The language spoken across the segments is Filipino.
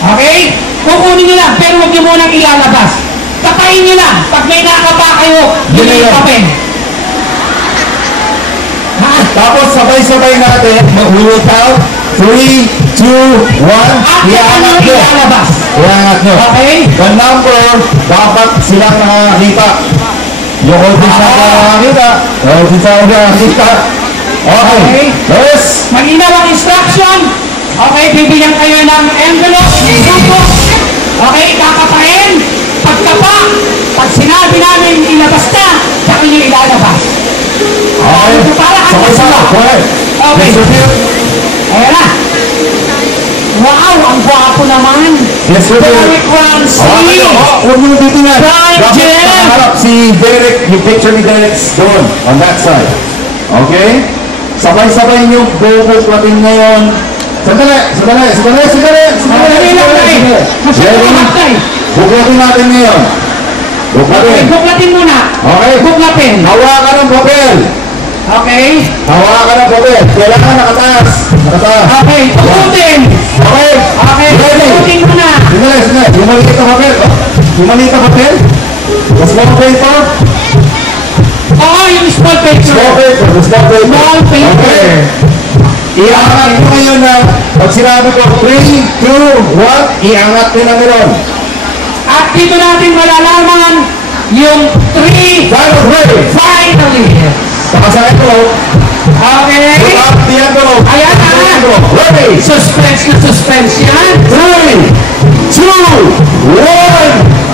Okay? Kukunin nyo lang, pero huwag nyo munang ilalabas. Tapain nyo lang. Pag may nakapa kayo, yun yung papel. Tapos sabay-sabay natin, we will count 3, 2, 1. Iangat nyo. Ilalabas. Iangat nyo. Okay? The number, dapat silang nakakita. Yung audience na nakakita. Audience na nakakita. Okay. Yes. Mag-ina lang instruction. Okay, bibigyan kayo ng envelope. Okay, kakapain. Pagkapa. Pag sinabi namin ilabas na, saka nyo ilalabas. Okay. Sabay-sabay. Okay. Okay. Ayan na. Wow, ang gwapo naman. Yes, sir. Derek Ramsey. Huwag mo titingnan. Dapat nakaharap si Derek, yung picture ni Derek doon, on that side. Okay? Sabay-sabay nyo bubuklatin ngayon. Sandali. Buklatin natin ngayon. Okay, buklatin muna. Okay. Buklatin. Hawakan ng papel. Okay. Hawakan ng papel. Kailangan nakataas. Okay, pukutin. Okay. Okay, pukutin muna. Sandali. Yung maliit na papel. Yung maliit na papel. The small paper. Oo, yung small paper. Small paper. Small paper. Okay. Iangat mo ngayon na pag sinabi ko 3, 2, 1, iangat mo na meron. At dito natin malalaman yung 3 finally. Saka sa envelope. Okay. Put up the envelope. Ayan na. Ready? Suspense na suspense yan. 3, 2, 1.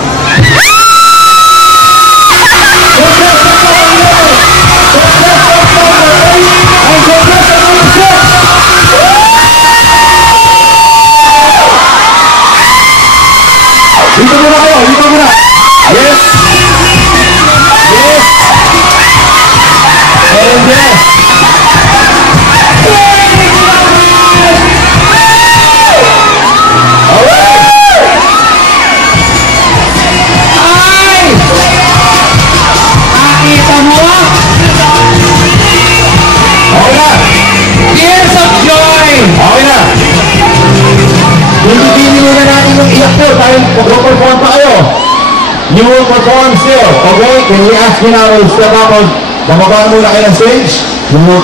Dito muna kayo, dito muna. Yes. Yes. And yes. Alright. Ay! Nakita mo? Okay na. Tears of joy! Okay na. Hindi nila natin yung iyak po dahil mag-perform pa kayo. You will perform still. Okay? Can we ask you now to step up on bumaba muna kayo ng stage? You will